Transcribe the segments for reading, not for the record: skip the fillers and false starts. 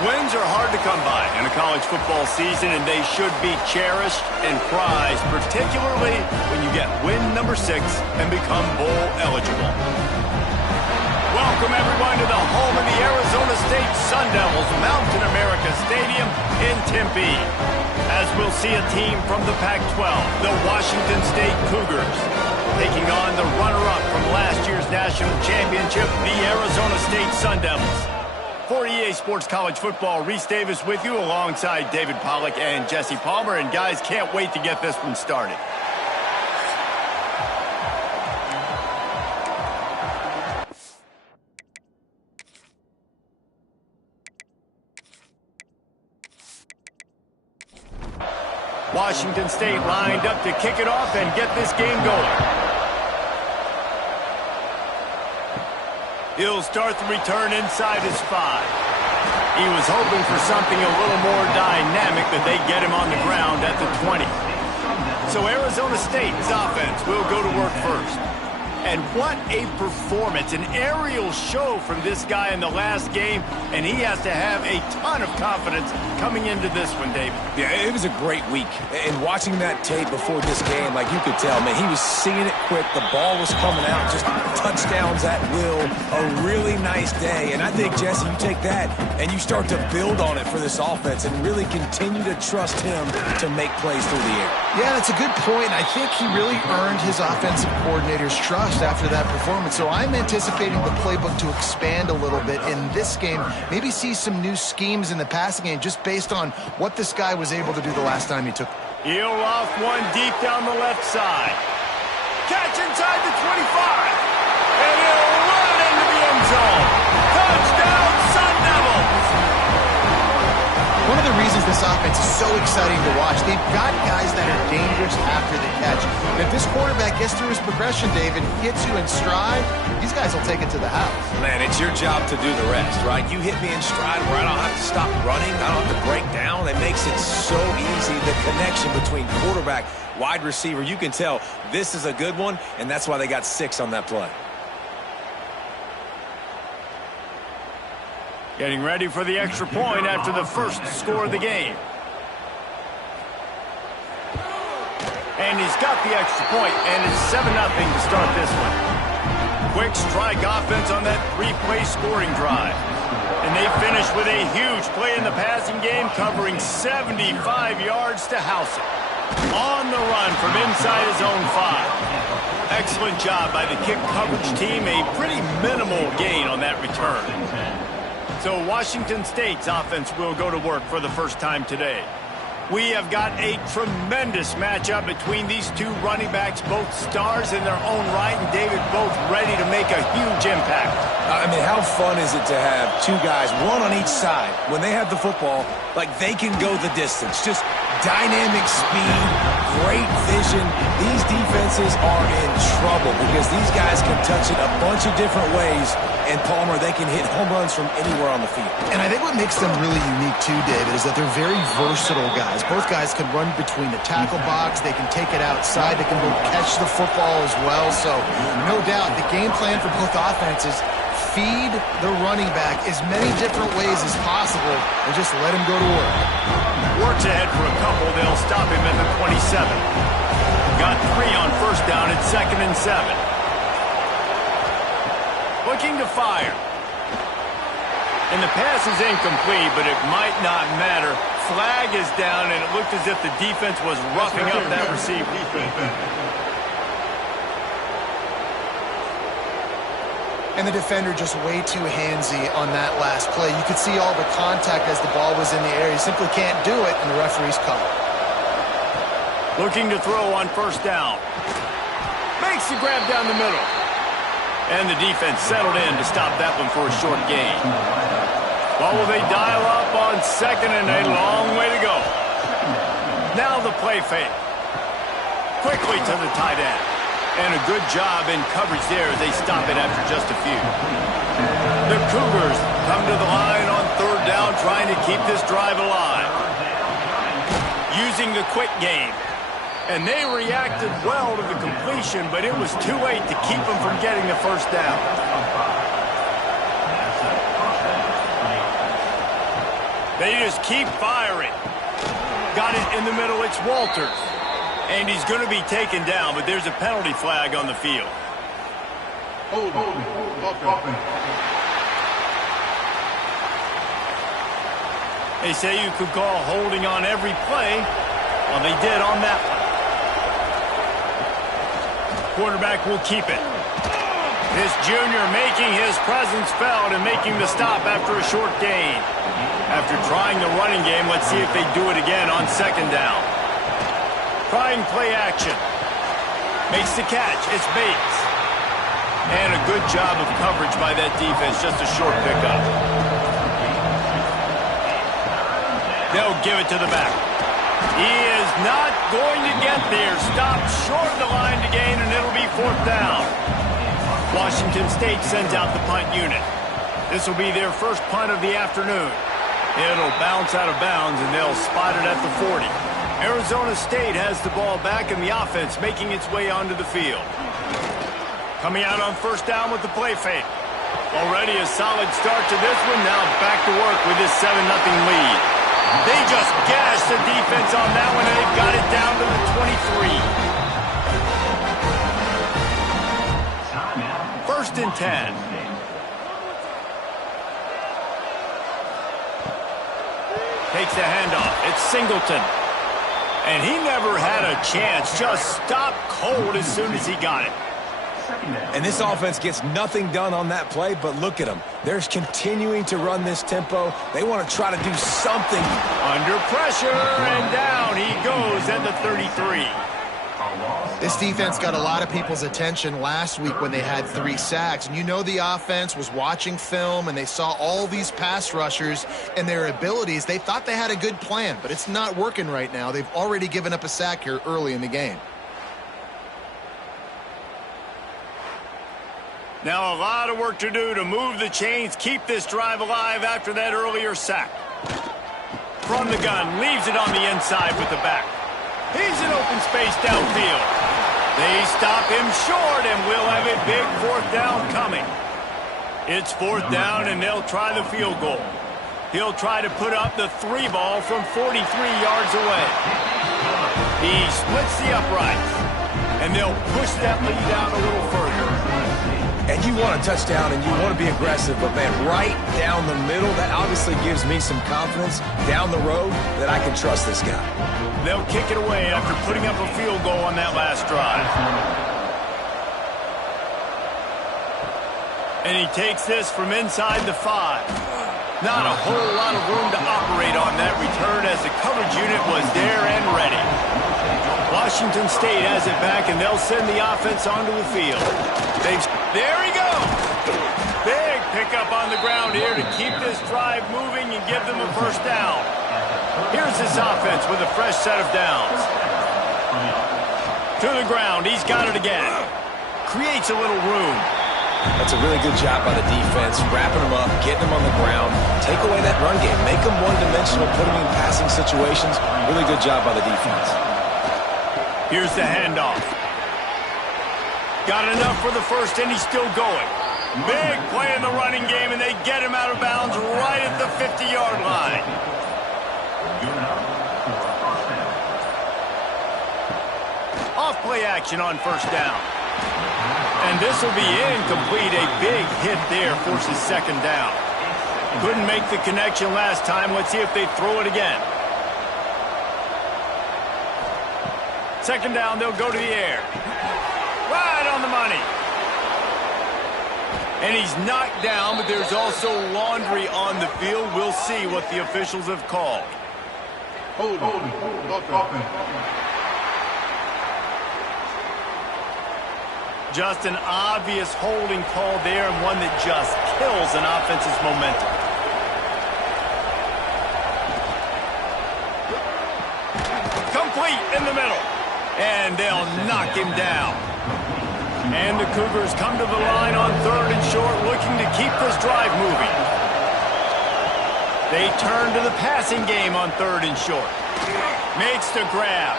Wins are hard to come by in a college football season, and they should be cherished and prized, particularly when you get win number 6 and become bowl eligible. Welcome, everyone, to the home of the Arizona State Sun Devils, Mountain America Stadium in Tempe, as we'll see a team from the Pac-12, the Washington State Cougars, taking on the runner-up from last year's national championship, the Arizona State Sun Devils. For EA Sports College Football, Reese Davis with you alongside David Pollack and Jesse Palmer. And guys, can't wait to get this one started. Washington State lined up to kick it off and get this game going. He'll start the return inside his 5. He was hoping for something a little more dynamic, but they get him on the ground at the 20. So Arizona State's offense will go to work first. And what a performance, an aerial show from this guy in the last game, and he has to have a ton of confidence coming into this one, David. Yeah, it was a great week. And watching that tape before this game, like you could tell, man, he was seeing it quick. The ball was coming out, just touchdowns at will. A really nice day. And I think, Jesse, you take that and you start to build on it for this offense and really continue to trust him to make plays through the air. Yeah, that's a good point. I think he really earned his offensive coordinator's trust after that performance. So I'm anticipating the playbook to expand a little bit in this game. Maybe see some new schemes in the passing game just based on what this guy was able to do the last time he took. He'll off one deep down the left side. Catch inside the 25. And he'll run it into the end zone. Touchdown, Sun Devils! One of the reasons this offense is so exciting to watch, they've got guys that are dangerous after the catch. And if this quarterback gets through his progression, David, hits you in stride, these guys will take it to the house. Man, it's your job to do the rest, right? You hit me in stride where I don't have to stop running. I don't have to break down. It makes it so easy. The connection between quarterback, wide receiver, you can tell this is a good one, and that's why they got 6 on that play. Getting ready for the extra point after the first score of the game. And he's got the extra point, and it's 7-0 to start this one. Quick strike offense on that 3-play scoring drive. And they finish with a huge play in the passing game, covering 75 yards to house it. On the run from inside his own 5. Excellent job by the kick coverage team. A pretty minimal gain on that return. So Washington State's offense will go to work for the first time today. We have got a tremendous matchup between these two running backs, both stars in their own right, and David, both ready to make a huge impact. I mean, how fun is it to have 2 guys, one on each side, when they have the football, like they can go the distance. Just dynamic speed, great vision. These defenses are in trouble because these guys can touch it a bunch of different ways. And Palmer, they can hit home runs from anywhere on the field. And I think what makes them really unique too, David, is that they're very versatile guys. Both guys can run between the tackle box. They can take it outside. They can both catch the football as well. So no doubt the game plan for both offenses, feed the running back as many different ways as possible and just let him go to work. Works ahead for a couple. They'll stop him at the 27. Got 3 on first down at 2nd and 7. Looking to fire. And the pass is incomplete, but it might not matter. Flag is down, and it looked as if the defense was roughing up that receiver. And the defender just way too handsy on that last play. You could see all the contact as the ball was in the air. He simply can't do it, and the referee's called. Looking to throw on first down. Makes the grab down the middle. And the defense settled in to stop that one for a short gain. Well, will they dial up on 2nd and a long way to go? Now the play fake. Quickly to the tight end. And a good job in coverage there as they stop it after just a few. The Cougars come to the line on 3rd down, trying to keep this drive alive. Using the quick game. And they reacted well to the completion, but it was too late to keep them from getting the first down. They just keep firing. Got it in the middle. It's Walters. And he's going to be taken down, but there's a penalty flag on the field. They say you could call holding on every play. Well, they did on that one. Quarterback will keep it. This junior making his presence felt and making the stop after a short gain. After trying the running game, let's see if they do it again on second down. Trying play action. Makes the catch. It's Bates. And a good job of coverage by that defense. Just a short pickup. They'll give it to the back. He is not going to get there. Stopped short of the line to gain, and it'll be fourth down. Washington State sends out the punt unit. This will be their first punt of the afternoon. It'll bounce out of bounds, and they'll spot it at the 40. Arizona State has the ball back, and the offense making its way onto the field. Coming out on first down with the play fake. Already a solid start to this one. Now back to work with this 7-0 lead. They just gashed the defense on that one, and they've got it down to the 23. First and 10. Takes the handoff. It's Singleton. And he never had a chance. Just stopped cold as soon as he got it. And this offense gets nothing done on that play, but look at them. They're continuing to run this tempo. They want to try to do something. Under pressure, and down he goes at the 33. This defense got a lot of people's attention last week when they had 3 sacks. And you know the offense was watching film, and they saw all these pass rushers and their abilities. They thought they had a good plan, but it's not working right now. They've already given up a sack here early in the game. Now a lot of work to do to move the chains, keep this drive alive after that earlier sack. From the gun, leaves it on the inside with the back. He's in open space downfield. They stop him short, and we'll have a big fourth down coming. It's fourth down, and they'll try the field goal. He'll try to put up the 3 ball from 43 yards away. He splits the uprights, and they'll push that lead out a little further. And you want a touchdown, and you want to be aggressive, but, man, right down the middle, that obviously gives me some confidence down the road that I can trust this guy. They'll kick it away after putting up a field goal on that last drive. And he takes this from inside the 5. Not a whole lot of room to operate on that return as the coverage unit was there and ready. Washington State has it back, and they'll send the offense onto the field. There he goes. Big pickup on the ground here to keep this drive moving and give them a first down. Here's this offense with a fresh set of downs. To the ground. He's got it again. Creates a little room. That's a really good job by the defense, wrapping them up, getting them on the ground. Take away that run game. Make them one-dimensional, put them in passing situations. Really good job by the defense. Here's the handoff. Got enough for the first, and he's still going. Big play in the running game, and they get him out of bounds right at the 50-yard line. Off play action on first down. And this will be incomplete. A big hit there forces second down. Couldn't make the connection last time. Let's see if they throw it again. Second down, they'll go to the air. Right on the money. And he's knocked down, but there's also laundry on the field. We'll see what the officials have called. Just an obvious holding call there, and one that just kills an offense's momentum. Complete in the middle. And they'll knock him down. And the Cougars come to the line on third and short, looking to keep this drive moving. They turn to the passing game on third and short. Makes the grab.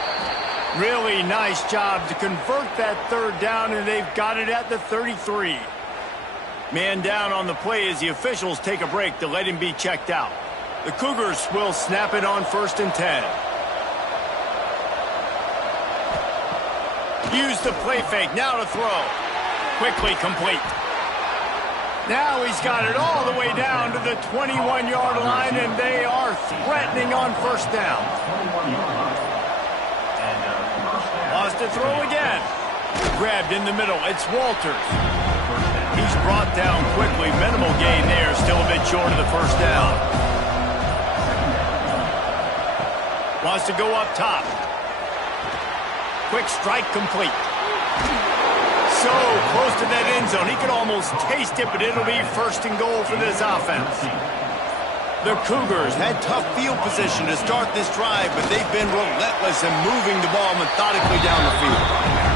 Really nice job to convert that third down, and they've got it at the 33. Man down on the play as the officials take a break to let him be checked out. The Cougars will snap it on 1st and 10. Use the play fake. Now to throw. Quickly complete. Now he's got it all the way down to the 21-yard line, and they are threatening on 1st down. Wants to throw again. Grabbed in the middle. It's Walters. He's brought down quickly. Minimal gain there. Still a bit short of the 1st down. Wants to go up top. Quick strike complete. So close to that end zone. He could almost taste it, but it'll be 1st and goal for this offense. The Cougars had tough field position to start this drive, but they've been relentless in moving the ball methodically down the field.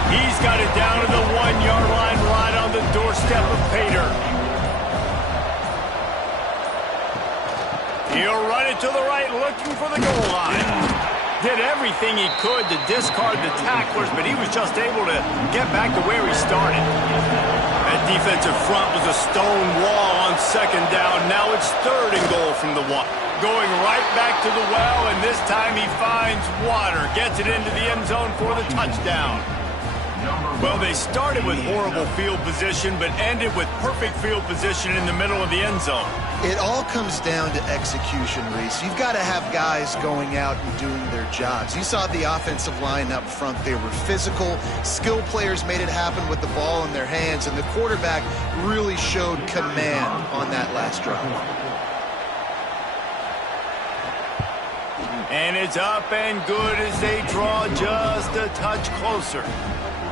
He's got it down to the 1-yard line, right on the doorstep of Pater. He'll run it to the right, looking for the goal line. Did everything he could to discard the tacklers, but he was just able to get back to where he started. That defensive front was a stone wall on 2nd down. Now it's 3rd and goal from the 1. Going right back to the well, and this time he finds water. Gets it into the end zone for the touchdown. Well, they started with horrible field position, but ended with perfect field position in the middle of the end zone. It all comes down to execution, Reese. You've got to have guys going out and doing their jobs. You saw the offensive line up front. They were physical. Skill players made it happen with the ball in their hands, and the quarterback really showed command on that last drive. And it's up and good as they draw just a touch closer.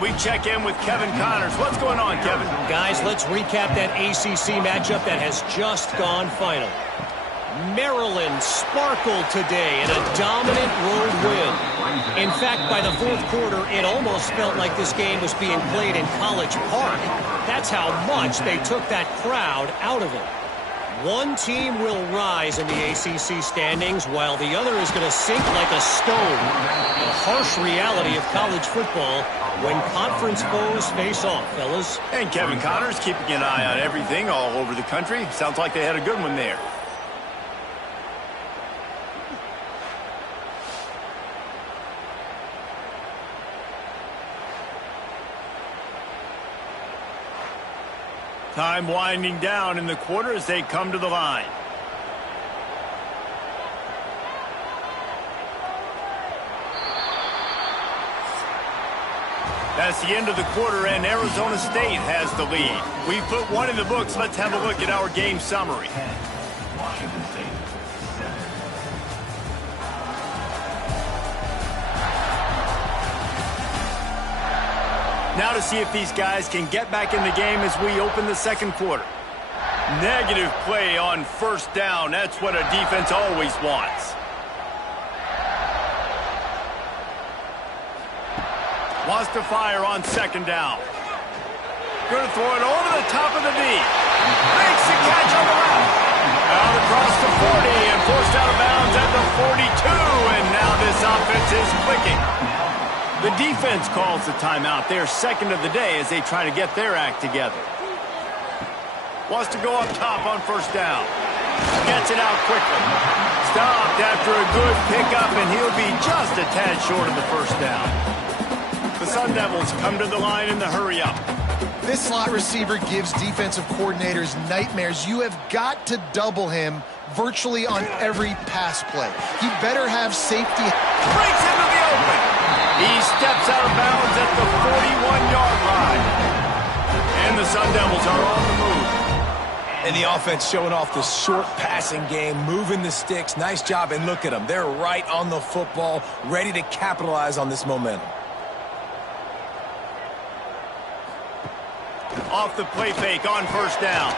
We check in with Kevin Connors. What's going on, Kevin? Guys, let's recap that ACC matchup that has just gone final. Maryland sparkled today in a dominant road win. In fact, by the 4th quarter, it almost felt like this game was being played in College Park. That's how much they took that crowd out of it. One team will rise in the ACC standings, while the other is going to sink like a stone. The harsh reality of college football when conference foes face off, fellas. And Kevin Connors keeping an eye on everything all over the country. Sounds like they had a good one there. Time winding down in the quarter as they come to the line. That's the end of the quarter, and Arizona State has the lead. We've put one in the books. Let's have a look at our game summary. Now to see if these guys can get back in the game as we open the 2nd quarter. Negative play on 1st down. That's what a defense always wants. Wants to fire on 2nd down. Going to throw it over the top of the knee. Makes the catch on the route. Out across the 40 and forced out of bounds at the 42. And now this offense is clicking. The defense calls the timeout. They're 2nd of the day as they try to get their act together. Wants to go up top on 1st down. Gets it out quickly. Stopped after a good pickup, and he'll be just a tad short of the 1st down. The Sun Devils come to the line in the hurry-up. This slot receiver gives defensive coordinators nightmares. You have got to double him virtually on every pass play. He better have safety. Breaks into the open. He steps out of bounds at the 41-yard line. And the Sun Devils are on the move. And the offense showing off the short passing game, moving the sticks. Nice job, and look at them. They're right on the football, ready to capitalize on this momentum. Off the play fake on 1st down.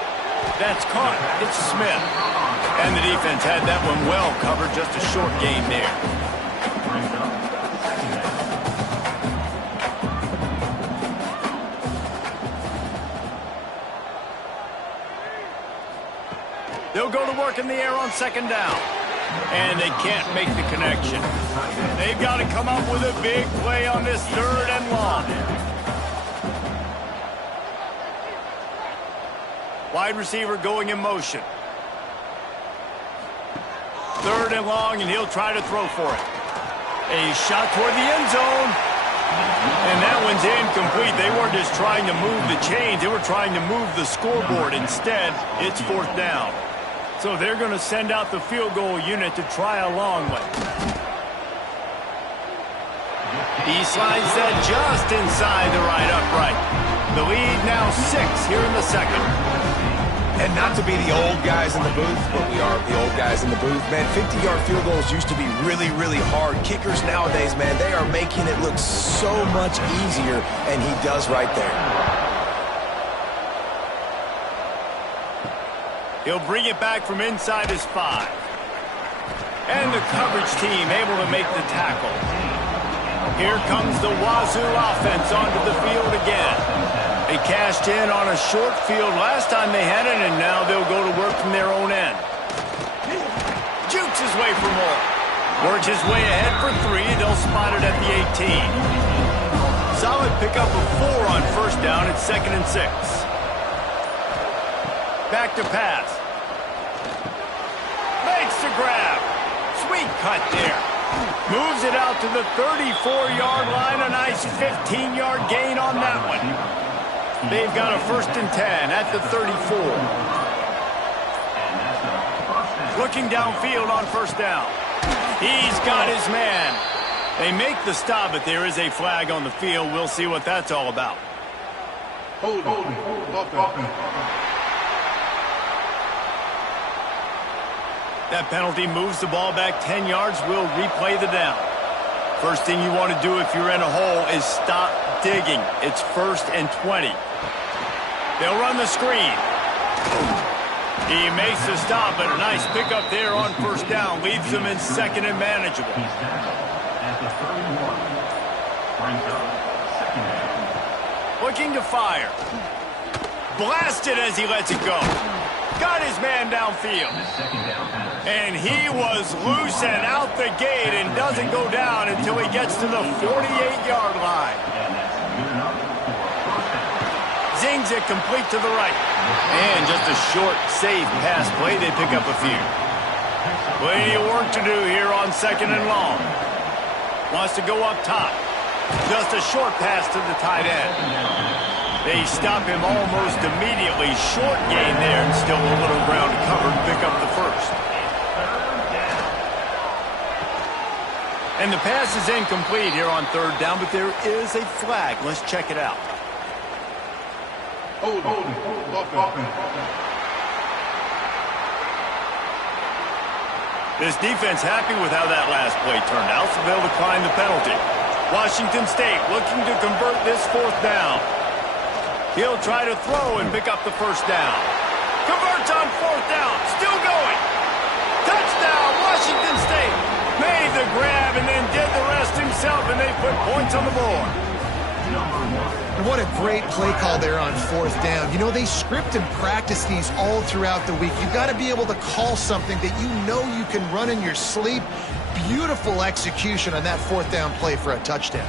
That's caught. It's Smith. And the defense had that one well covered. Just a short gain there. They'll go to work in the air on 2nd down. And they can't make the connection. They've got to come up with a big play on this 3rd and long. Wide receiver going in motion. 3rd and long, and he'll try to throw for it. A shot toward the end zone. And that one's incomplete. They weren't just trying to move the chains. They were trying to move the scoreboard. Instead, it's 4th down. So they're going to send out the field goal unit to try a long one. He slides that just inside the right upright. The lead now 6 here in the 2nd. And not to be the old guys in the booth, but we are the old guys in the booth, man. 50-yard field goals used to be really, really hard. Kickers nowadays, man, they are making it look so much easier, and he does right there. He'll bring it back from inside his 5. And the coverage team able to make the tackle. Here comes the Wazoo offense onto the field again. They cashed in on a short field last time they had it, and now they'll go to work from their own end. Jukes his way for more. Works his way ahead for 3. They'll spot it at the 18. Solid pickup of 4 on 1st down. It's 2nd and 6. Back to pass. Makes the grab. Sweet cut there. Moves it out to the 34-yard line. A nice 15-yard gain on that one. They've got a 1st and 10 at the 34. Looking downfield on 1st down. He's got his man. They make the stop, but there is a flag on the field. We'll see what that's all about. Hold. That penalty moves the ball back 10 yards. We'll replay the down. First thing you want to do if you're in a hole is stop digging. It's 1st and 20. They'll run the screen. He makes the stop, but a nice pickup there on 1st down. Leaves them in 2nd and manageable. Looking to fire. Blasted as he lets it go. Got his man downfield. And he was loose and out the gate and doesn't go down until he gets to the 48-yard line. Zings it complete to the right. And just a short, safe pass play. They pick up a few. Plenty of work to do here on 2nd and long. Wants to go up top. Just a short pass to the tight end. They stop him almost immediately. Short gain there, and still a little ground to cover to pick up the 1st. And the pass is incomplete here on 3rd down, but there is a flag. Let's check it out. Hold. This defense happy with how that last play turned out, so they'll decline the penalty. Washington State looking to convert this 4th down. He'll try to throw and pick up the 1st down. Converts on 4th down. Still going. Touchdown, Washington State. Made the grab and then did the rest himself, and they put points on the board. And what a great play call there on 4th down. You know, they script and practice these all throughout the week. You've got to be able to call something that you know you can run in your sleep. Beautiful execution on that 4th down play for a touchdown.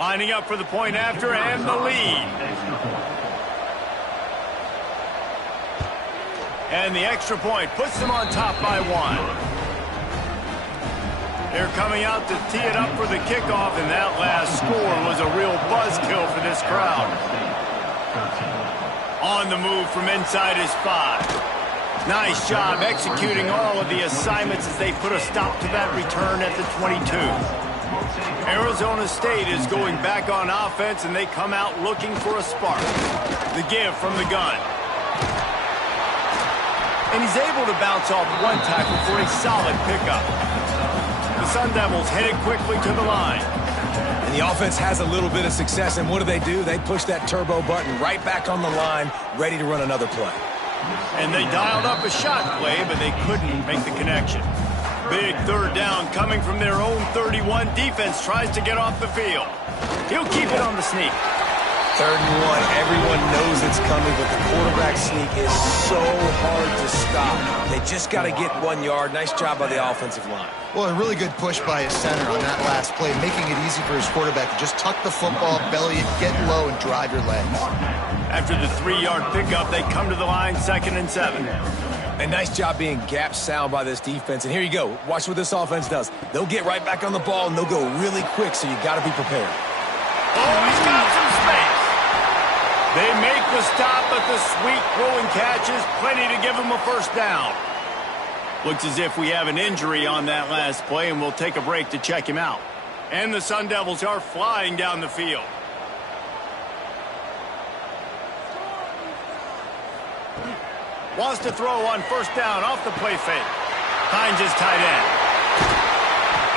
Lining up for the point after and the lead. And the extra point puts them on top by 1. They're coming out to tee it up for the kickoff, and that last score was a real buzzkill for this crowd. On the move from inside his 5. Nice job executing all of the assignments as they put a stop to that return at the 22. Arizona State is going back on offense, and they come out looking for a spark. The give from the gun. And he's able to bounce off one tackle for a solid pickup. The Sun Devils headed quickly to the line. And the offense has a little bit of success, and what do? They push that turbo button right back on the line, ready to run another play. And they dialed up a shot play, but they couldn't make the connection. Big 3rd down coming from their own 31. Defense tries to get off the field. He'll keep it on the sneak. 3rd and 1. Everyone knows it's coming, but the quarterback sneak is so hard to stop. They just got to get 1 yard. Nice job by the offensive line. Well, a really good push by his center on that last play, making it easy for his quarterback to just tuck the football, belly it, get low, and drive your legs. After the 3-yard pickup, they come to the line, 2nd and 7. A nice job being gap sound by this defense. And here you go. Watch what this offense does. They'll get right back on the ball, and they'll go really quick, so you got to be prepared. Oh, he's got some space. They make the stop, but the sweet throwing catch is plenty to give him a first down. Looks as if we have an injury on that last play, and we'll take a break to check him out. And the Sun Devils are flying down the field. Wants to throw on first down off the play fake. Finds his tight end.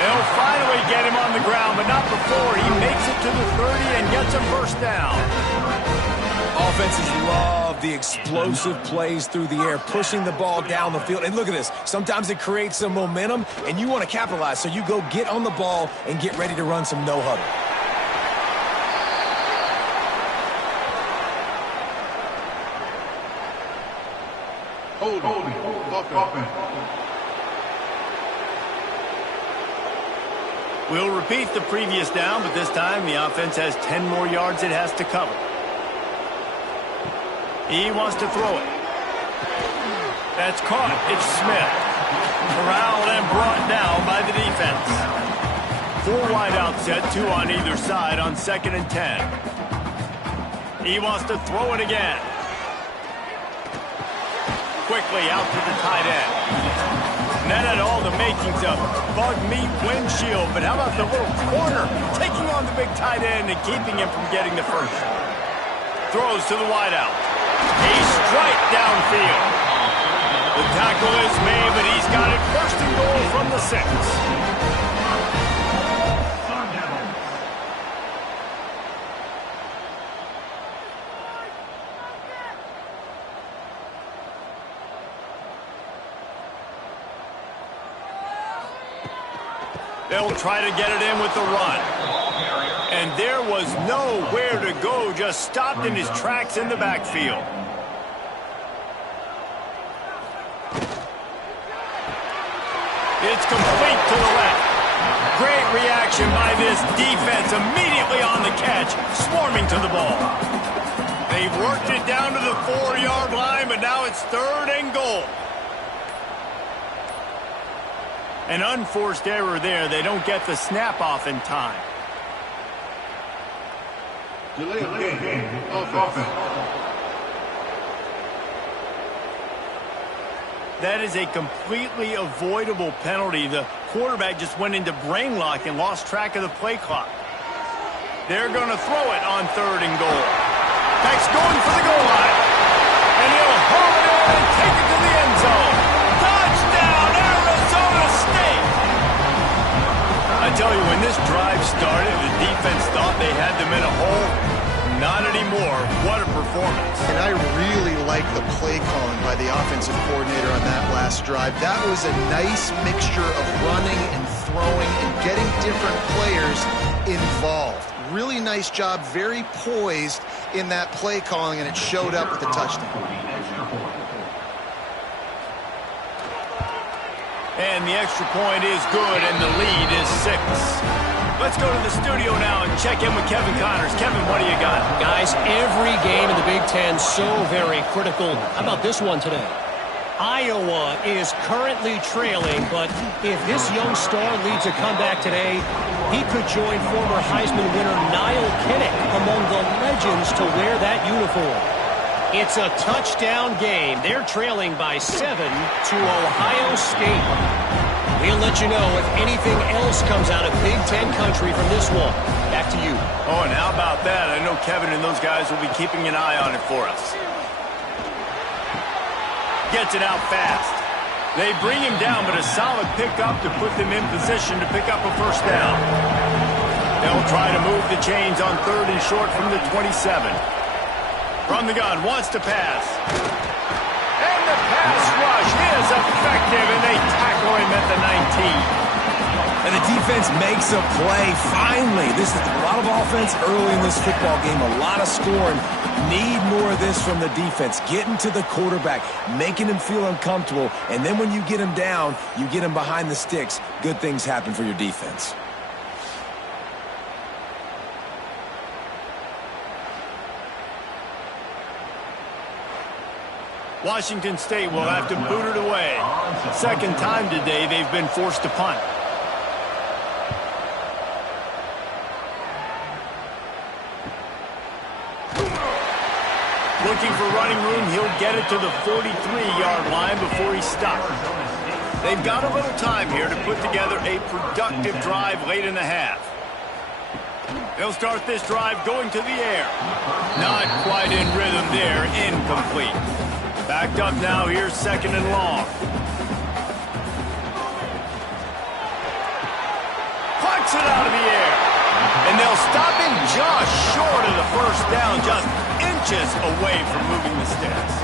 They'll finally get him on the ground, but not before he makes it to the 30 and gets a first down. Offenses love the explosive plays through the air, pushing the ball down the field. And look at this. Sometimes it creates some momentum, and you want to capitalize. So you go get on the ball and get ready to run some no-huddle. Holding. Offense. We'll repeat the previous down, but this time the offense has 10 more yards it has to cover. He wants to throw it. That's caught. It's Smith. Corralled and brought down by the defense. 4 wide out set, 2 on either side on 2nd and 10. He wants to throw it again. Quickly out to the tight end. And that had all the makings of bug meat windshield, but how about the little corner taking on the big tight end and keeping him from getting the first? Throws to the wideout. A strike downfield. The tackle is made, but he's got it 1st and goal from the 6. They'll try to get it in with the run. And there was nowhere to go, just stopped in his tracks in the backfield. It's complete to the left. Great reaction by this defense, immediately on the catch, swarming to the ball. They've worked it down to the 4-yard line, but now it's 3rd and goal. An unforced error there. They don't get the snap off in time. Delay of game. Offense. That is a completely avoidable penalty. The quarterback just went into brain lock and lost track of the play clock. They're going to throw it on 3rd and goal. Back's going for the goal line. And he'll haul it in and take it to the end zone. Touchdown, Arizona State! I tell you, when this drive started, the defense thought they had them in a hole. Not anymore. What a performance. And I really like the play calling by the offensive coordinator on that last drive. That was a nice mixture of running and throwing and getting different players involved. Really nice job, very poised in that play calling, and it showed up with the touchdown. And the extra point is good, and the lead is 6. Let's go to the studio now and check in with Kevin Connors. Kevin, what do you got? Guys, every game in the Big Ten so very critical. How about this one today? Iowa is currently trailing, but if this young star leads a comeback today, he could join former Heisman winner Niall Kinnick among the legends to wear that uniform. It's a touchdown game. They're trailing by 7 to Ohio State. We'll let you know if anything else comes out of Big Ten country from this one. Back to you. Oh, and how about that? I know Kevin and those guys will be keeping an eye on it for us. Gets it out fast. They bring him down, but a solid pickup to put them in position to pick up a first down. They'll try to move the chains on 3rd and short from the 27. From the gun, wants to pass. And the pass rush is effective, and they tackle him at the 19. And the defense makes a play. Finally, this is a lot of offense early in this football game, a lot of scoring. Need more of this from the defense. Getting to the quarterback, making him feel uncomfortable, and then when you get him down, you get him behind the sticks. Good things happen for your defense. Washington State will have to boot it away. Second time today they've been forced to punt. Looking for running room, he'll get it to the 43-yard line before he's stopped. They've got a little time here to put together a productive drive late in the half. They'll start this drive going to the air. Not quite in rhythm there, incomplete. Backed up now, here's second and long. Plucks it out of the air. And they'll stop him just short of the first down, just inches away from moving the sticks.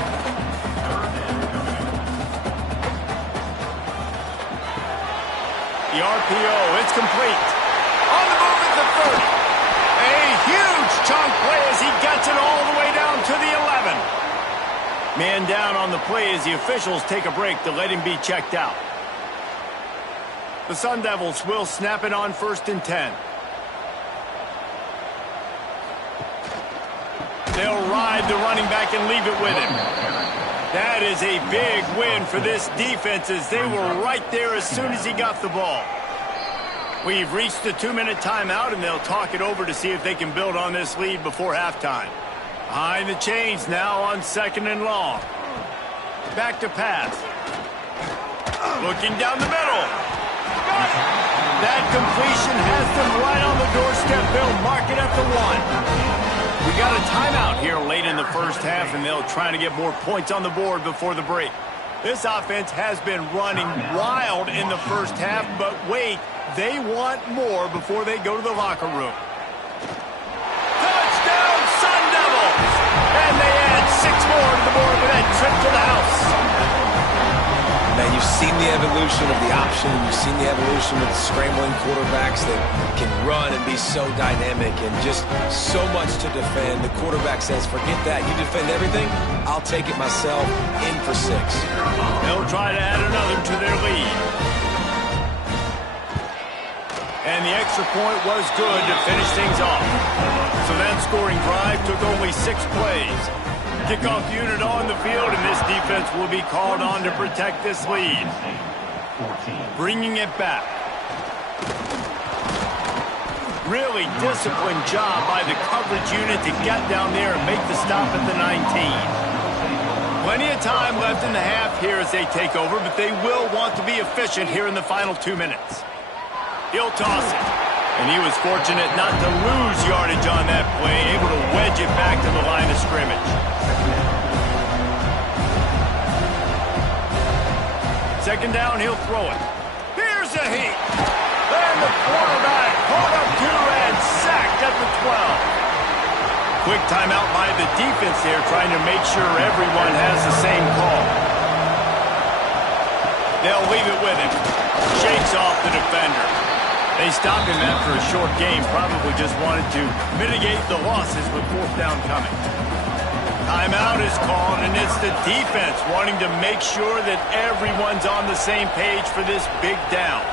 The RPO, it's complete. On the move at the 30. A huge chunk play as he gets it all the way down to the 11. Man down on the play as the officials take a break to let him be checked out. The Sun Devils will snap it on 1st and 10. They'll ride the running back and leave it with him. That is a big win for this defense as they were right there as soon as he got the ball. We've reached the 2-minute timeout, and they'll talk it over to see if they can build on this lead before halftime. Behind the chains now on second and long. Back to pass. Looking down the middle. Got it. That completion has them right on the doorstep. They'll mark it at the 1. We got a timeout here late in the first half, and they'll try to get more points on the board before the break. This offense has been running wild in the first half, but wait, they want more before they go to the locker room. Touchdown, Sun Devils! And they add 6 more to the board with that trip to the house. Man, you've seen the evolution of the option. You've seen the evolution of the scrambling quarterbacks that can run and be so dynamic and just so much to defend. The quarterback says, forget that. You defend everything, I'll take it myself. In for 6. They'll try to add another to their lead. And the extra point was good to finish things off. So that scoring drive took only 6 plays. Kickoff unit on the field, and this defense will be called on to protect this lead. Bringing it back. Really disciplined job by the coverage unit to get down there and make the stop at the 19. Plenty of time left in the half here as they take over, but they will want to be efficient here in the final 2 minutes. He'll toss it. And he was fortunate not to lose yardage on that play, able to wedge it back to the line of scrimmage. Second down, he'll throw it. Here's a heat. And the quarterback caught up to and sacked at the 12. Quick timeout by the defense here, trying to make sure everyone has the same call. They'll leave it with him. Shakes off the defender. They stopped him after a short game, probably just wanted to mitigate the losses with 4th down coming. Timeout is called, and it's the defense wanting to make sure that everyone's on the same page for this big down.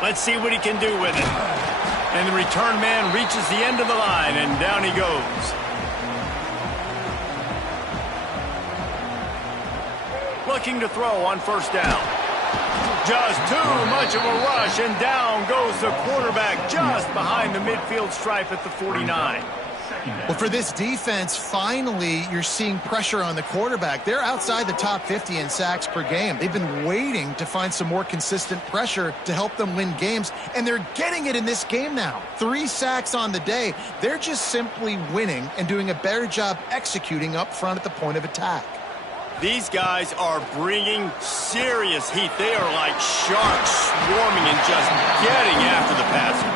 Let's see what he can do with it. And the return man reaches the end of the line, and down he goes. Looking to throw on 1st down. Just too much of a rush, and down goes the quarterback just behind the midfield stripe at the 49. Well, for this defense, finally, you're seeing pressure on the quarterback. They're outside the top 50 in sacks per game. They've been waiting to find some more consistent pressure to help them win games, and they're getting it in this game now. 3 sacks on the day. They're just simply winning and doing a better job executing up front at the point of attack. These guys are bringing serious heat. They are like sharks swarming and just getting after the passer.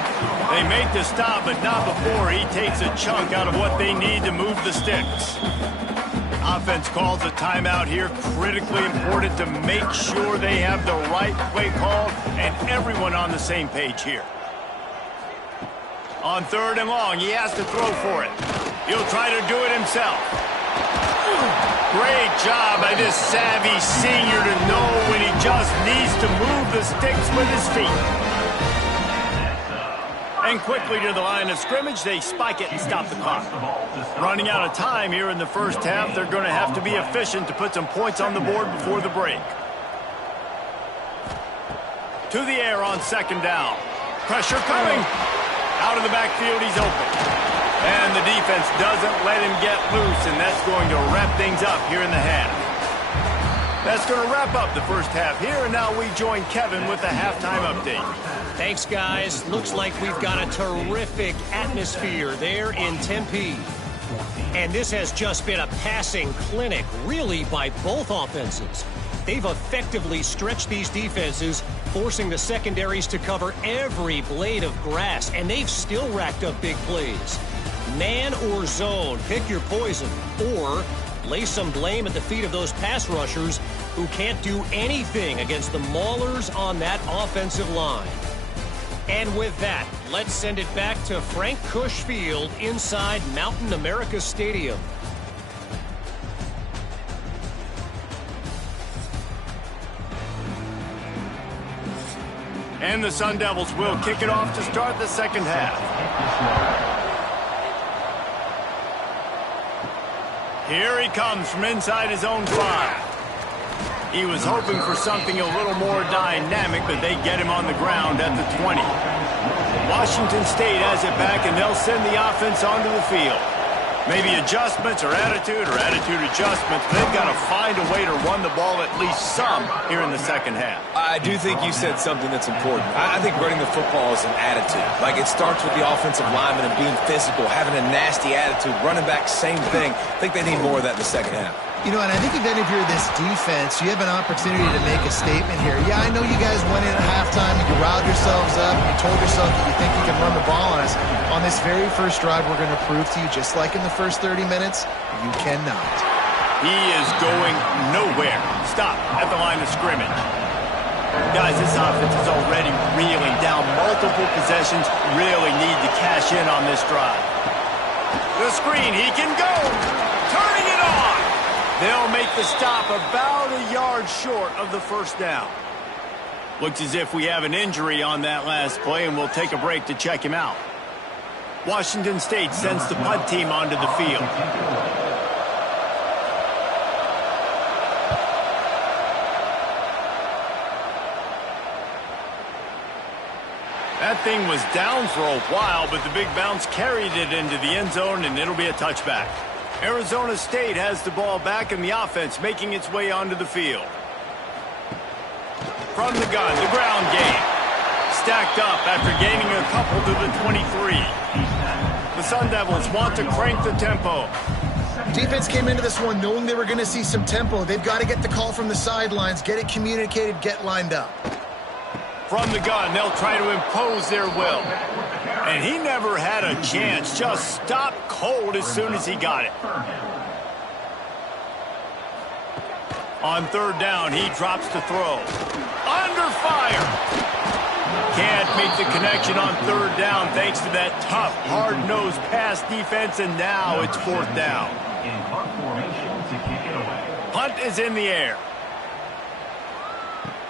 They make the stop, but not before he takes a chunk out of what they need to move the sticks. Offense calls a timeout here. Critically important to make sure they have the right play call and everyone on the same page here. On 3rd and long, he has to throw for it. He'll try to do it himself. Great job by this savvy senior to know when he just needs to move the sticks with his feet. And quickly to the line of scrimmage, they spike it and stop the clock. Running out of time here in the first half, they're going to have to be efficient to put some points on the board before the break. To the air on 2nd down. Pressure coming. Out of the backfield, he's open. And the defense doesn't let him get loose, and that's going to wrap things up here in the half. That's going to wrap up the first half here, and now we join Kevin with the halftime update. Thanks, guys. Looks like we've got a terrific atmosphere there in Tempe. And this has just been a passing clinic, really, by both offenses. They've effectively stretched these defenses, forcing the secondaries to cover every blade of grass, and they've still racked up big plays. Man or zone, pick your poison, or lay some blame at the feet of those pass rushers who can't do anything against the maulers on that offensive line. And with that, let's send it back to Frank Cush Field inside Mountain America Stadium. And the Sun Devils will kick it off to start the second half. Here he comes from inside his own 5. He was hoping for something a little more dynamic, but they get him on the ground at the 20. Washington State has it back, and they'll send the offense onto the field. Maybe adjustments or attitude adjustments. They've got to find a way to run the ball at least some here in the second half. I do think you said something that's important. I think running the football is an attitude. Like, it starts with the offensive lineman and being physical, having a nasty attitude. Running back, same thing. I think they need more of that in the second half. You know, and I think even if you're this defense, you have an opportunity to make a statement here. Yeah, I know you guys went in at halftime and you riled yourselves up and you told yourself that you think you can run the ball on us. On this very first drive, we're going to prove to you, just like in the first 30 minutes, you cannot. He is going nowhere. Stop at the line of scrimmage. Guys, this offense is already reeling down. Multiple possessions, really need to cash in on this drive. The screen, he can go. Turning it on. They'll make the stop about a yard short of the first down. Looks as if we have an injury on that last play, and we'll take a break to check him out. Washington State sends the punt team onto the field. That thing was down for a while, but the big bounce carried it into the end zone, and it'll be a touchback. Arizona State has the ball back, and the offense making its way onto the field. From the gun, the ground game. Stacked up after gaining a couple to the 23. The Sun Devils want to crank the tempo. Defense came into this one knowing they were going to see some tempo. They've got to get the call from the sidelines, get it communicated, get lined up. From the gun, they'll try to impose their will. And he never had a chance. Just stopped cold as soon as he got it. On 3rd down, he drops to throw. Under fire. Can't make the connection on 3rd down thanks to that tough, hard-nosed pass defense, and now it's 4th down. Punt is in the air.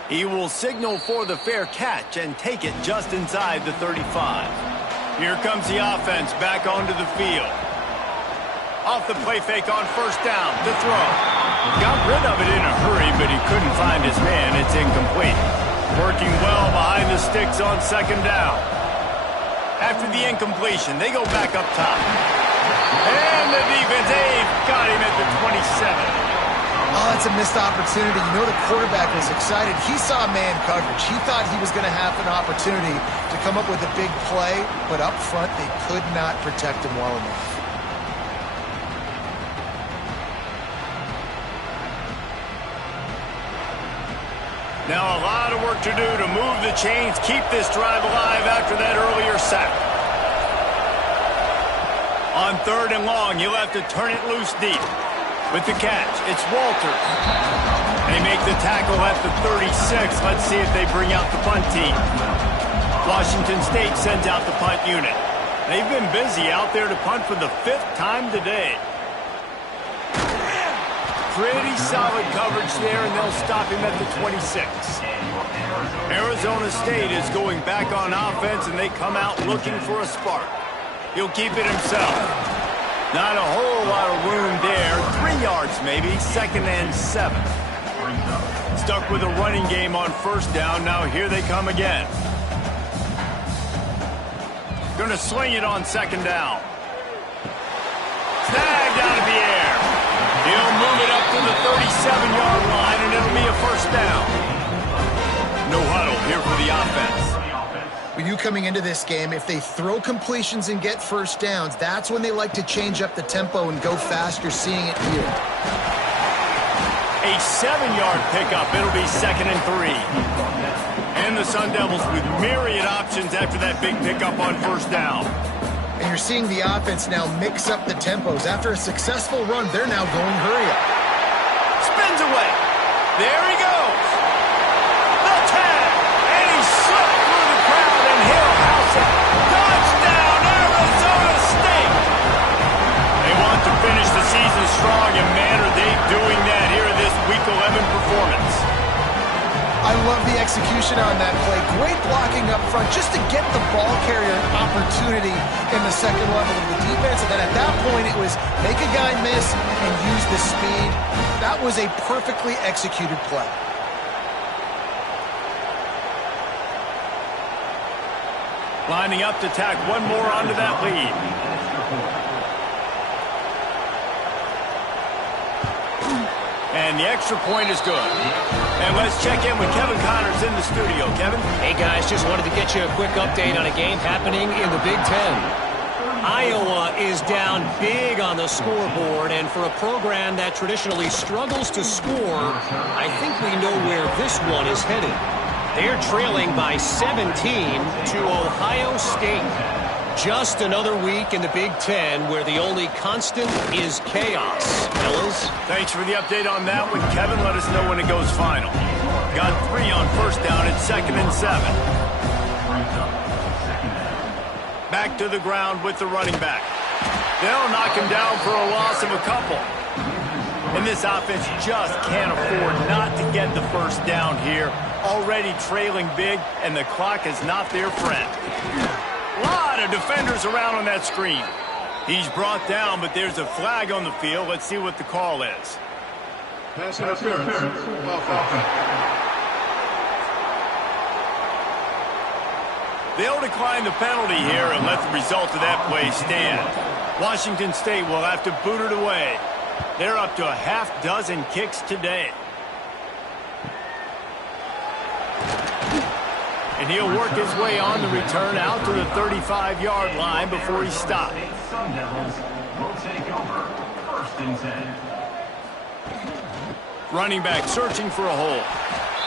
He will signal for the fair catch and take it just inside the 35. Here comes the offense back onto the field. Off the play fake on 1st down to throw. Got rid of it in a hurry, but he couldn't find his man. It's incomplete. Working well behind the sticks on 2nd down. After the incompletion, they go back up top. And the defense, they've got him at the 27. Oh, that's a missed opportunity. You know the quarterback was excited. He saw man coverage. He thought he was going to have an opportunity to come up with a big play, but up front they could not protect him well enough. Now a lot of work to do to move the chains, keep this drive alive after that earlier sack. On 3rd and long, you'll have to turn it loose deep. With the catch, it's Walters. They make the tackle at the 36. Let's see if they bring out the punt team. Washington State sends out the punt unit. They've been busy out there to punt for the 5th time today. Pretty solid coverage there, and they'll stop him at the 26. Arizona State is going back on offense, and they come out looking for a spark. He'll keep it himself. Not a whole lot of room there. 3 yards maybe, 2nd and 7. Stuck with a running game on 1st down. Now here they come again. Going to sling it on 2nd down. Snagged out of the air. He'll move it up to the 37-yard line, and it'll be a 1st down. No huddle here for the offense. With you coming into this game, if they throw completions and get 1st downs, that's when they like to change up the tempo and go faster, seeing it here. A 7-yard pickup. It'll be 2nd and 3. And the Sun Devils with myriad options after that big pickup on 1st down. And you're seeing the offense now mix up the tempos. After a successful run, they're now going hurry up. Spins away. There he goes. The tag. And he slipped through the crowd, and he'll house it. Touchdown, Arizona State. They want to finish the season strong, and man, are they doing that here in this Week 11 performance. I love the execution on that play. Great blocking up front just to get the ball carrier an opportunity in the 2nd level of the defense. And then at that point, it was make a guy miss and use the speed. That was a perfectly executed play. Lining up to tack one more onto that lead. And the extra point is good. And let's check in with Kevin Connors in the studio. Kevin? Hey, guys, just wanted to get you a quick update on a game happening in the Big Ten. Iowa is down big on the scoreboard, and for a program that traditionally struggles to score, I think we know where this one is headed. They're trailing by 17 to Ohio State. Just another week in the Big Ten where the only constant is chaos. Fellas? Thanks for the update on that one, Kevin. Let us know when it goes final. Got 3 on 1st down at 2nd and 7. Back to the ground with the running back. They'll knock him down for a loss of a couple. And this offense just can't afford not to get the 1st down here. Already trailing big, and the clock is not their friend. A lot of defenders around on that screen. He's brought down, but there's a flag on the field. Let's see what the call is. Pass interference. Offense. They'll decline the penalty here and let the result of that play stand. Washington State will have to boot it away. They're up to a half-dozen kicks today. And he'll work his way on the return out to the 35-yard line before he stopped. Sun Devils will take over 1st and 10. Running back searching for a hole.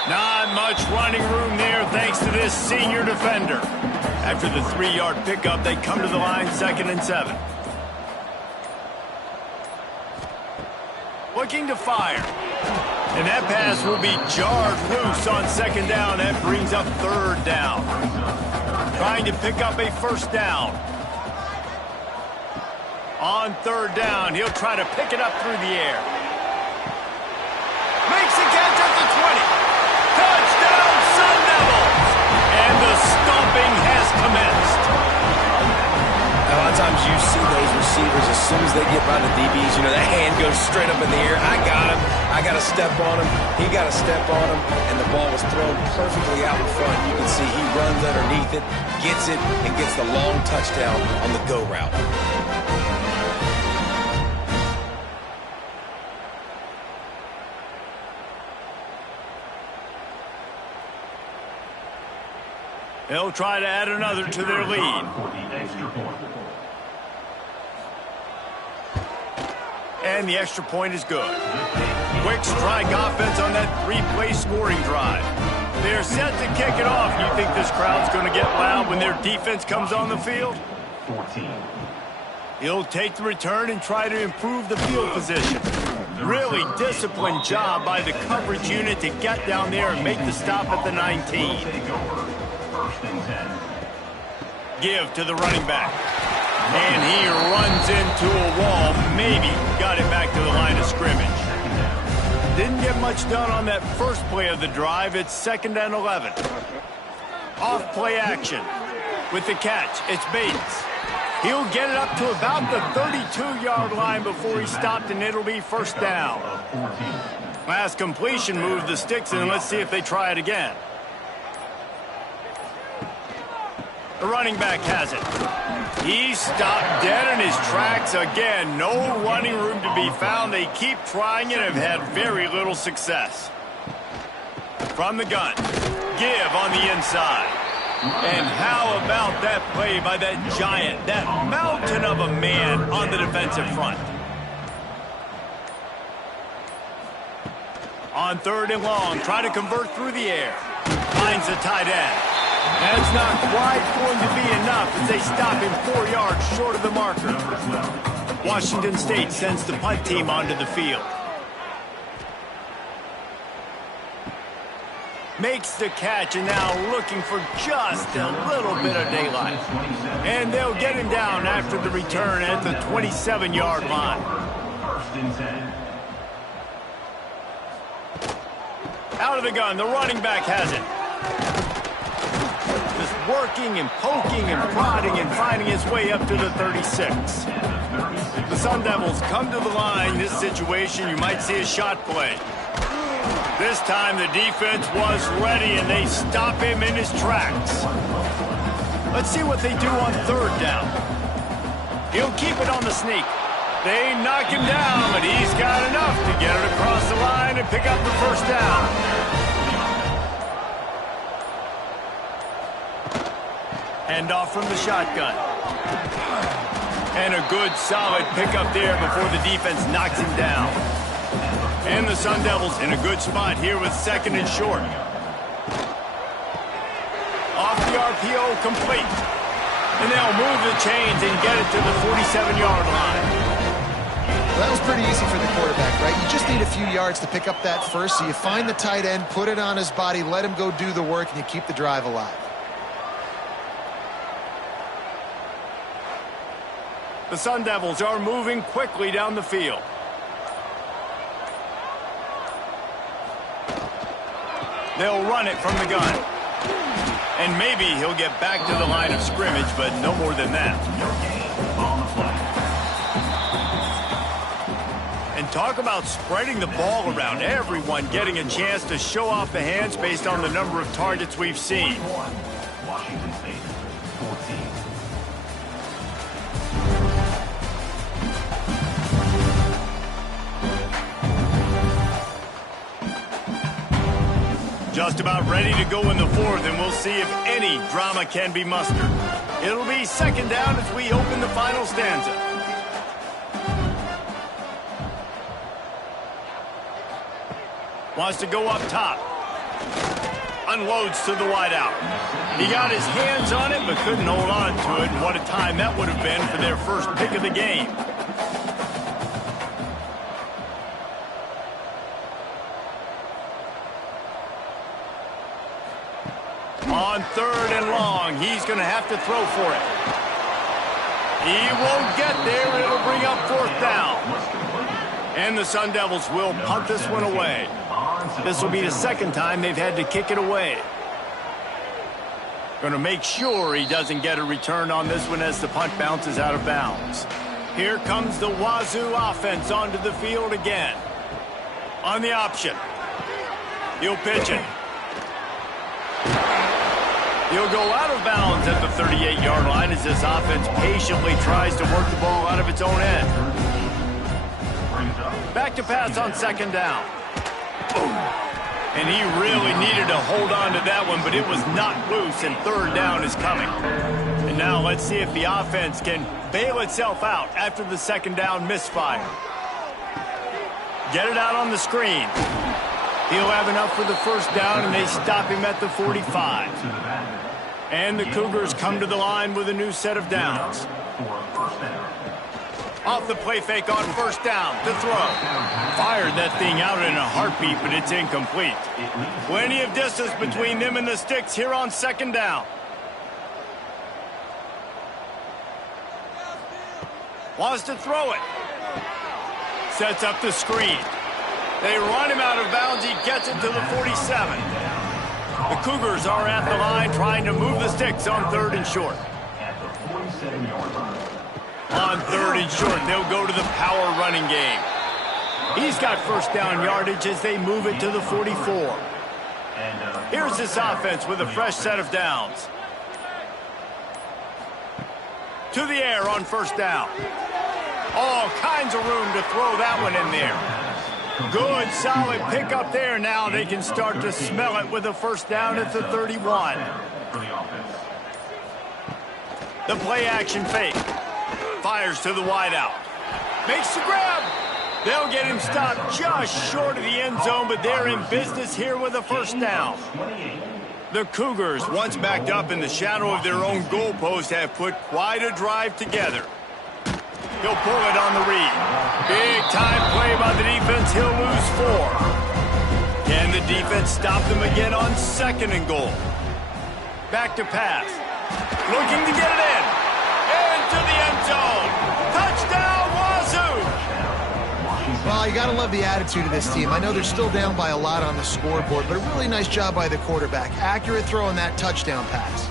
Not much running room there thanks to this senior defender. After the 3-yard pickup, they come to the line 2nd and 7. Looking to fire. And that pass will be jarred loose on 2nd down. That brings up 3rd down. Trying to pick up a 1st down. On 3rd down, he'll try to pick it up through the air. Makes the catch at the 20. Touchdown, Sun Devils! And the stomping has commenced. A lot of times you see those receivers, as soon as they get by the DBs, you know, that hand goes straight up in the air. I got him. I got to step on him. He got to step on him. And the ball was thrown perfectly out in front. You can see he runs underneath it, gets it, and gets the long touchdown on the go route. They'll try to add another to their lead. And the extra point is good. Quick strike offense on that 3-play scoring drive. They're set to kick it off. You think this crowd's going to get loud when their defense comes on the field? 14. He'll take the return and try to improve the field position. Really disciplined job by the coverage unit to get down there and make the stop at the 19. Give to the running back. And he runs into a wall. Maybe got it back to the line of scrimmage. Didn't get much done on that first play of the drive. It's 2nd and 11. Off play action. With the catch, it's Bates. He'll get it up to about the 32-yard line before he stopped, and it'll be 1st down. Last completion moved the sticks, and let's see if they try it again. The running back has it. He stopped dead in his tracks again. No running room to be found. They keep trying and have had very little success. From the gun, give on the inside. And how about that play by that giant, that mountain of a man on the defensive front? On 3rd and long, try to convert through the air. Finds the tight end. That's not quite going to be enough as they stop him 4 yards short of the marker. Washington State sends the punt team onto the field. Makes the catch and now looking for just a little bit of daylight. And they'll get him down after the return at the 27-yard line. 1st and 10. Out of the gun, the running back has it. Just working and poking and prodding and finding his way up to the 36. The Sun Devils come to the line. This situation, you might see a shot play. This time the defense was ready and they stop him in his tracks. Let's see what they do on 3rd down. He'll keep it on the sneak. They knock him down, but he's got enough to get it across the line and pick up the 1st down. Hand off from the shotgun. And a good solid pickup there before the defense knocks him down. And the Sun Devils in a good spot here with 2nd and short. Off the RPO, complete. And they'll move the chains and get it to the 47-yard line. Well, that was pretty easy for the quarterback, right? You just need a few yards to pick up that first, so you find the tight end, put it on his body, let him go do the work, and you keep the drive alive. The Sun Devils are moving quickly down the field. They'll run it from the gun. And maybe he'll get back to the line of scrimmage, but no more than that. And talk about spreading the ball around. Everyone getting a chance to show off the hands based on the number of targets we've seen. Washington State, 14. Just about ready to go in the 4th, and we'll see if any drama can be mustered. It'll be 2nd down as we open the final stanza. Wants to go up top. Unloads to the wideout. He got his hands on it, but couldn't hold on to it. And what a time that would have been for their first pick of the game. On 3rd and long, he's going to have to throw for it. He won't get there. It'll bring up 4th down. And the Sun Devils will punt this one away. This will be the 2nd time they've had to kick it away. Going to make sure he doesn't get a return on this one as the punt bounces out of bounds. Here comes the Wazoo offense onto the field again. On the option. He'll pitch it. He'll go out of bounds at the 38-yard line as this offense patiently tries to work the ball out of its own end. Back to pass on 2nd down. And he really needed to hold on to that one, but it was knocked loose, and 3rd down is coming. And now let's see if the offense can bail itself out after the 2nd down misfire. Get it out on the screen. He'll have enough for the 1st down, and they stop him at the 45. And the Cougars come to the line with a new set of downs. Off the play fake on first down to throw. Fired that thing out in a heartbeat, but it's incomplete. Plenty of distance between them and the sticks here on second down. Wants to throw it. Sets up the screen. They run him out of bounds. He gets it to the 47. The Cougars are at the line trying to move the sticks on 3rd and short. On 3rd and short, they'll go to the power running game. He's got first down yardage as they move it to the 44. Here's this offense with a fresh set of downs. To the air on first down. All kinds of room to throw that one in there. Good, solid pickup there. Now they can start to smell it with a first down at the 31. The play action fake. Fires to the wideout. Makes the grab. They'll get him stopped just short of the end zone, but they're in business here with a first down. The Cougars, once backed up in the shadow of their own goalpost, have put quite a drive together. He'll pull it on the read. Big time play by the defense. He'll lose 4. Can the defense stop them again on 2nd and goal? Back to pass. Looking to get it in. Into the end zone. Touchdown, Wazoo! Well, you got to love the attitude of this team. I know they're still down by a lot on the scoreboard, but a really nice job by the quarterback. Accurate throw on that touchdown pass.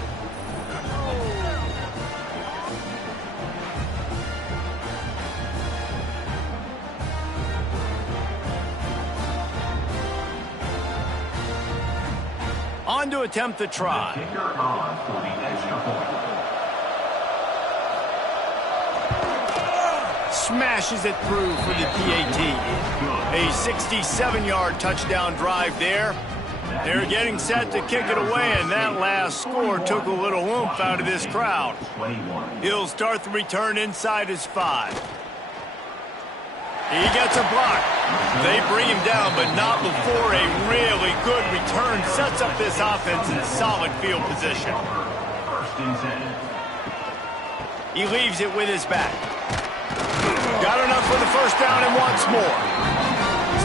On to attempt the try. Smashes it through for the PAT. A 67-yard touchdown drive there. They're getting set to kick it away, and that last score took a little oomph out of this crowd. He'll start the return inside his 5. He gets a block. They bring him down, but not before a really good return sets up this offense in solid field position. He leaves it with his back. Got enough for the first down and wants more.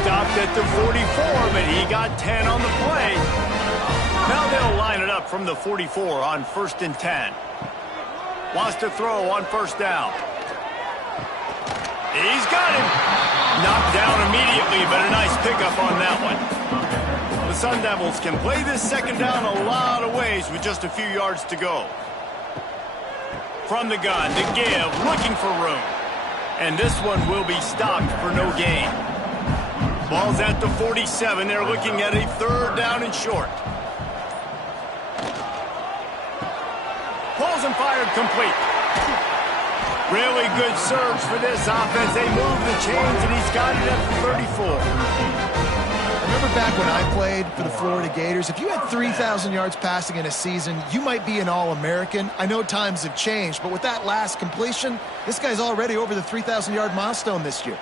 Stopped at the 44, but he got 10 on the play. Now they'll line it up from the 44 on 1st and 10. Wants to throw on first down. He's got him. Knocked down immediately, but a nice pickup on that one. The Sun Devils can play this second down a lot of ways with just a few yards to go. From the gun, to give, looking for room. And this one will be stopped for no gain. Ball's at the 47. They're looking at a 3rd down and short. Pulls and fired complete. Really good surge for this offense. They move the chains, and he's got it at the 34. I remember back when I played for the Florida Gators, if you had 3,000 yards passing in a season, you might be an All-American. I know times have changed, but with that last completion, this guy's already over the 3,000-yard milestone this year.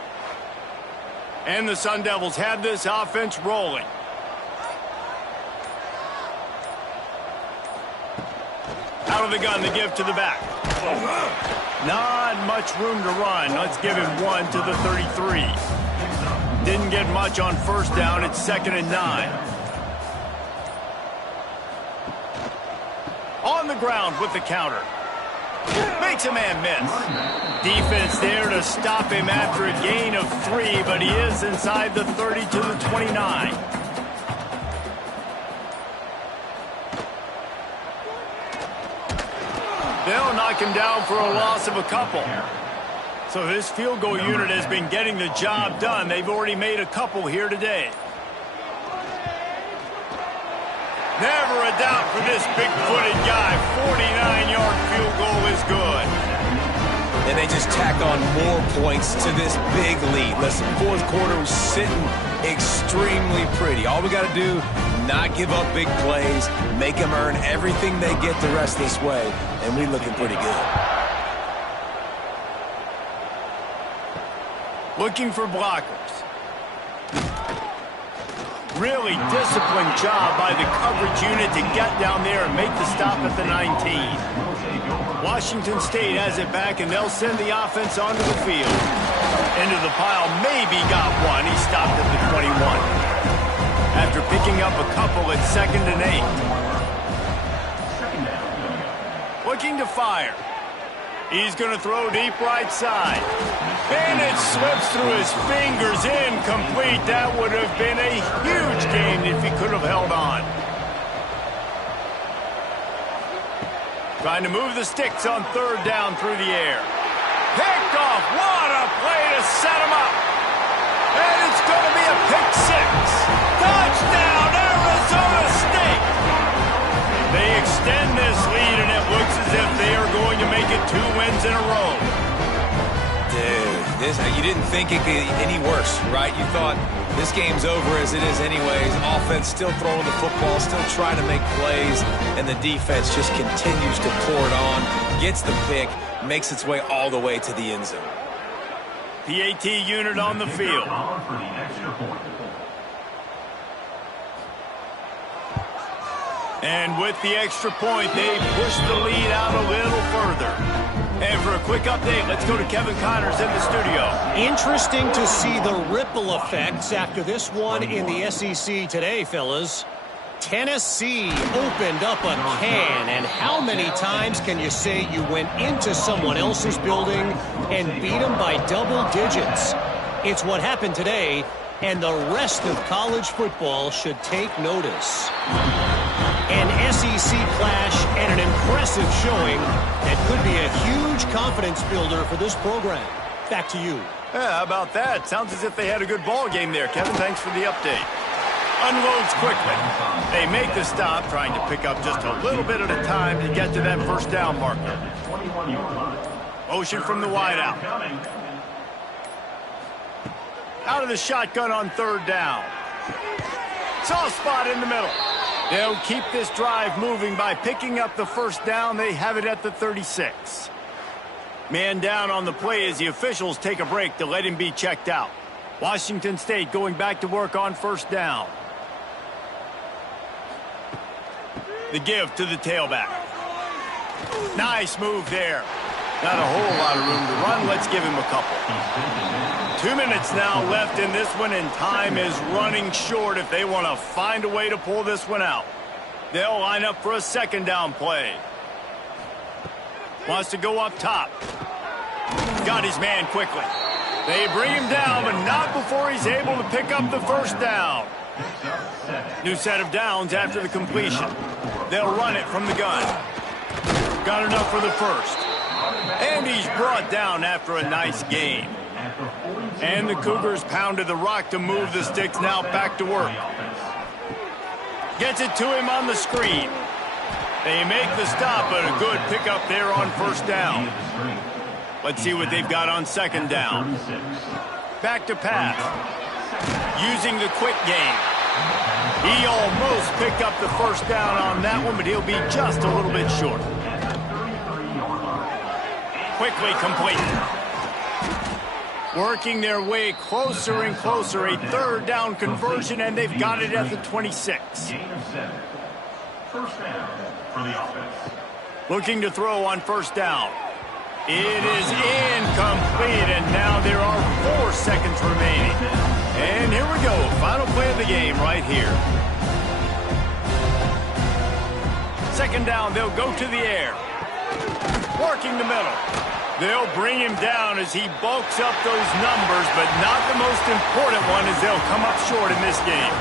And the Sun Devils have this offense rolling. Out of the gun, the give to the back. Not much room to run. Let's give him 1 to the 33. Didn't get much on first down. It's 2nd and 9. On the ground with the counter. Makes a man miss. Defense there to stop him after a gain of 3, but he is inside the 30 to the 29. They'll knock him down for a loss of a couple. So this field goal unit has been getting the job done. They've already made a couple here today. Never a doubt for this big-footed guy. 49-yard field goal is good. And they just tack on more points to this big lead. Listen, 4th quarter was sitting extremely pretty. All we got to do, not give up big plays, make them earn everything they get the rest this way, and we're looking pretty good. Looking for blockers. Really disciplined job by the coverage unit to get down there and make the stop at the 19. Washington State has it back, and they'll send the offense onto the field. Into the pile, maybe got one. He stopped at the 21. After picking up a couple at 2nd and 8. Looking to fire. He's going to throw deep right side. And it slips through his fingers, incomplete. That would have been a huge gain if he could have held on. Trying to move the sticks on 3rd down through the air. Picked off. What a play to set him up. And it's going to be a pick 6. Touchdown, Arizona State. They extend this lead, and it looks as if they are going to make it 2 wins in a row. Dude, you didn't think it could get any worse, right? You thought this game's over as it is anyways. Offense still throwing the football, still trying to make plays, and the defense just continues to pour it on, gets the pick, makes its way all the way to the end zone. PAT unit on the field. And with the extra point, they push the lead out a little further. And for a quick update, let's go to Kevin Connors in the studio. Interesting to see the ripple effects after this one in the SEC today, fellas. Tennessee opened up a can, and how many times can you say you went into someone else's building and beat them by double digits? It's what happened today, and the rest of college football should take notice. An SEC clash and an impressive showing that could be a huge confidence builder for this program. Back to you. Yeah, how about that? Sounds as if they had a good ball game there. Kevin, thanks for the update. Unloads quickly. They make the stop, trying to pick up just a little bit at a time to get to that 1st down marker. Motion from the wideout. Out of the shotgun on 3rd down. Soft spot in the middle. They'll keep this drive moving by picking up the 1st down. They have it at the 36. Man down on the play as the officials take a break to let him be checked out. Washington State going back to work on 1st down. The give to the tailback. Nice move there. Not a whole lot of room to run. Let's give him a couple. 2 minutes now left in this one, and time is running short if they want to find a way to pull this one out. They'll line up for a 2nd down play. Wants to go up top. Got his man quickly. They bring him down, but not before he's able to pick up the 1st down. New set of downs after the completion. They'll run it from the gun. Got enough for the 1st. And he's brought down after a nice gain. And the Cougars pounded the rock to move the sticks, now back to work. Gets it to him on the screen. They make the stop, but a good pickup there on 1st down. Let's see what they've got on 2nd down. Back to pass. Using the quick game. He almost picked up the 1st down on that one, but he'll be just a little bit short. Quickly completed. Working their way closer and closer. A 3rd down conversion, and they've got it at the 26. 1st down for the offense. Looking to throw on 1st down. It is incomplete, and now there are 4 seconds remaining. And here we go. Final play of the game right here. 2nd down, they'll go to the air. Working the middle. They'll bring him down as he bulks up those numbers, but not the most important one as they'll come up short in this game.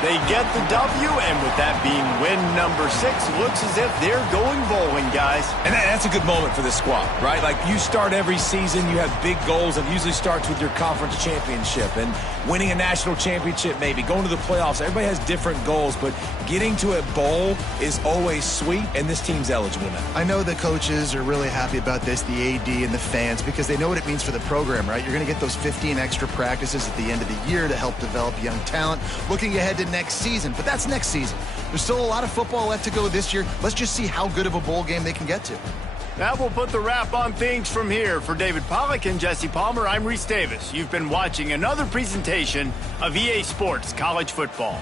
They get the W, and with that being win number 6, looks as if they're going bowling, guys. And that's a good moment for this squad, right? Like, you start every season, you have big goals, and usually starts with your conference championship and winning a national championship, maybe going to the playoffs. Everybody has different goals, but getting to a bowl is always sweet, and this team's eligible now. I know the coaches are really happy about this, the AD and the fans, because they know what it means for the program, right? You're going to get those 15 extra practices at the end of the year to help develop young talent. Looking ahead to next season, but that's next season. There's still a lot of football left to go this year. Let's just see how good of a bowl game they can get to. That will put the wrap on things from here. For David Pollack and Jesse Palmer, I'm Reese Davis. You've been watching another presentation of EA Sports College Football.